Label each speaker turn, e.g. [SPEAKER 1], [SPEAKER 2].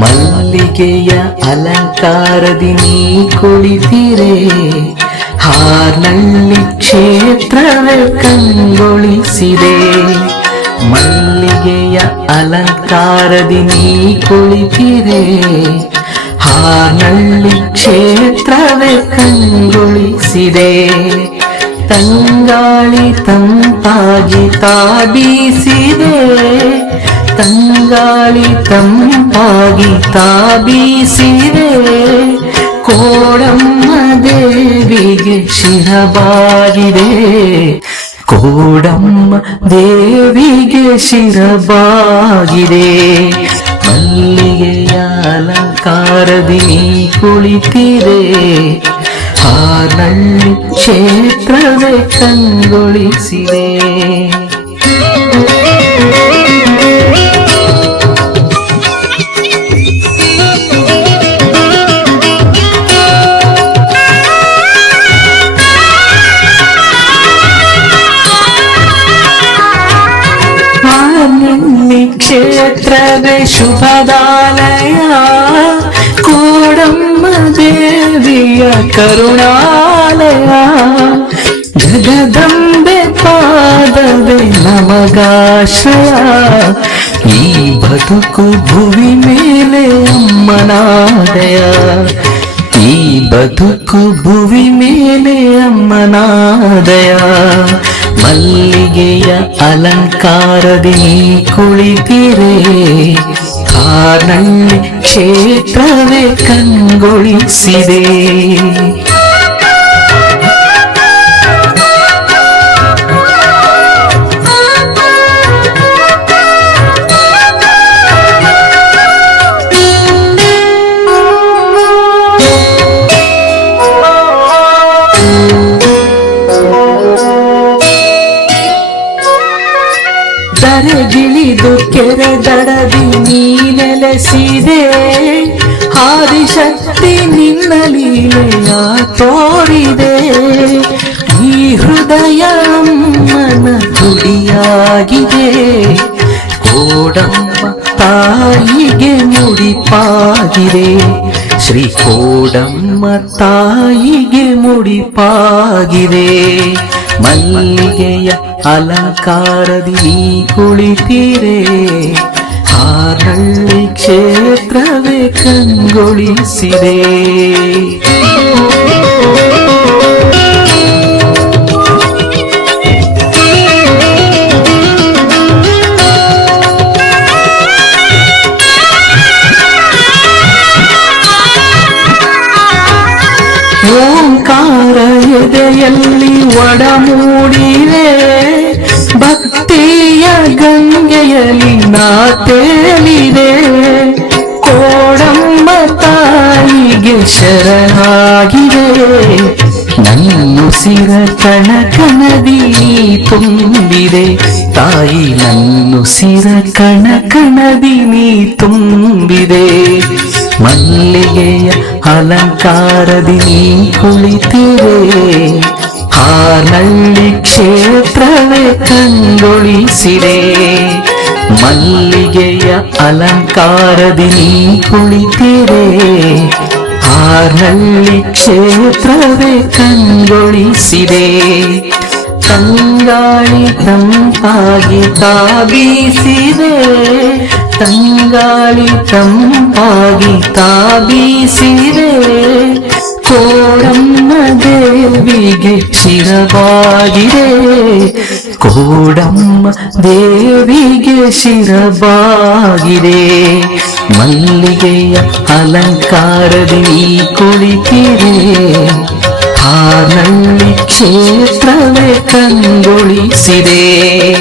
[SPEAKER 1] ಮಲ್ಲಿಗೆಯ ಅಲಂಕಾರದಿ ನೀ ಕುಳಿತಿರೆ ಹಾರ್ನಳ್ಳಿ ಕ್ಷೇತ್ರವೆ ಕಂಗೊಳಿಸಿದೆ ಮಲ್ಲಿಗೆಯ ಅಲಂಕಾರದಿ ನೀ ಕುಳಿತಿರೆ ಹಾರ್ನಳ್ಳಿ ಕ್ಷೇತ್ರವೆ ಕಂಗೊಳಿಸಿದೆ ತಂಗಾಳಿ ತಂಪಾಗಿ ತಾಬೀಸಿದೆ തങ്കാളി തമ്പാകി താബി സിരെ കോടമ്മ ദേവിയെ ശിരബാരിരെ കോടമ്മ ദേവിയെ ശിരബാരിരെ അലങ്കാരതി നീ കുളിത്തീരെ ക്ഷേത്രവേ കൺകൊളിസിരേ शुभदालया विशुभदालया कोडम्म दिय करुणालया बे पादवे नमगाशया, ई गाशया भुवि मेले अम्मनादया ई बधु भुवि मेले अम्मनादया മല്ലികയ അലങ്കാരതി കുളിതിരെ കാരണ ക്ഷേത്രവേ കൺകൊളിസിരേ ಕೆರೆ ದಡದಿ ನೀ ನೆಲೆಸಿದೆ ಆದಿಶಕ್ತಿ ನಿನ್ನ ಲೀಲೆಯ ತೋರಿದೆ ಈ ಹೃದಯ ಅಮ್ಮನ ಗುಡಿಯಾಗಿದೆ ಕೋಡಮ್ಮ ತಾಯಿಗೆ ಮುಡಿಪಾಗಿದೆ ಶ್ರೀ ಕೋಡಮ್ಮ ತಾಯಿಗೆ ಮುಡಿಪಾಗಿದೆ മല്ലികയ അലങ്കാരതി നീ കുളിതീരേ ആറള്ളി ക്ഷേത്രവേ കങ്കൊളിസിരേ ഓം കാരയുടെ എല്ലാം வடமூடியே பக்திய கங்கையலி நா தேலிரே கோடம்ப தாயிகி சரணாகிரே நன்னுசிர கணக்கனதி நீ தும்பிரே தாயி நன்னுசிர கணக்கனதி நீ தும்பிரே மல்லிகைய அலங்காரதி நீ குளித்திரே ஆனள்ளி க்ஷேத்ரவே கண்டொழி சிரே மல்லிகைய அலங்காரதி நீ குளித்தீரே ஆனள்ளி க்ஷேத்ரவே கண்டொழி சிரே தங்காளி தம்பாகி தாவி சிரே தங்காளி தம்பாகி தாவி சிரே கோடம்ம தேவிகே சிரபாகிரே கோடம்ம தேவிகே சிரபாகிரே மல்லிகைய அலங்காரதி நீ கொளிக்கிரே ஆனல்லி க்ஷேத்ரவே கண்கொளிசிரே